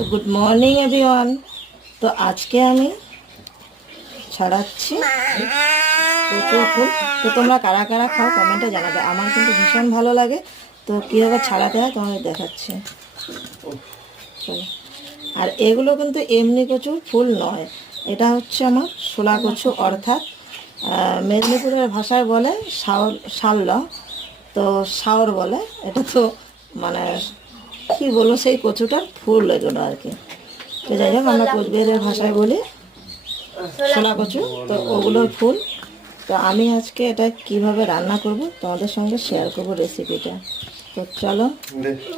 তো good morning everyone. তো আজকে আমি ছাড়াচ্ছি প্রচুর ফুল। তো তোমরা কারা কারা খাও কমেন্টে জানাবে, আমার কিন্তু ভীষণ ভালো লাগে। তো কীভাবে ছাড়াতে হয় তোমাদের দেখাচ্ছি। আর এগুলো কিন্তু এমনি কচুর ফুল নয়, এটা হচ্ছে আমার শোলা কচু, অর্থাৎ মেদিনীপুরের ভাষায় বলে শাললা, তো শাওর বলে। এটা তো মানে কি বলবো, সেই কচুটার ফুল এগুলো আর কি। তো যাই হোক, আমরা কোচবিহারের ভাষায় বলি শোলা কচু, তো ওগুলোর ফুল। তো আমি আজকে এটা কিভাবে রান্না করব তোমাদের সঙ্গে শেয়ার করব রেসিপিটা। তো চলো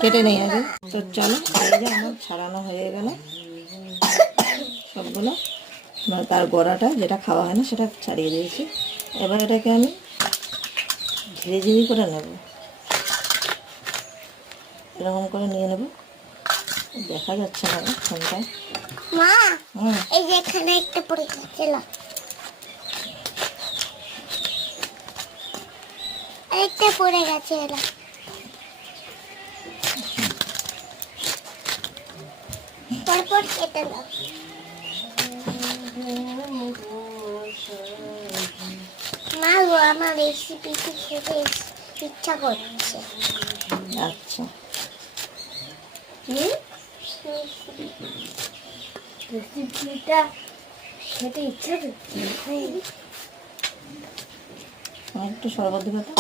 কেটে নেই আগে। তো চলো, এই যে আমার ছাড়ানো হয়ে গেল সবগুলো, তার গোড়াটা যেটা খাওয়া হয় না সেটা ছাড়িয়ে দিয়েছি। এবার এটাকে আমি ঝিরি ঝিরি করে নেব, এরকম করে নিয়ে নেব। দেখা যাচ্ছে না ফোনটা। মা, এই যে এখানে একটা পড়ে গেছিল, আরেকটা পড়ে গেছে। এলা তারপর কেটে দাও। মা গো, আমার রেসিপিটি খেতে ইচ্ছা করছে। আচ্ছা, রেসিপিটা খেতে ইচ্ছা করছে। একটু শরবত দিবে তো।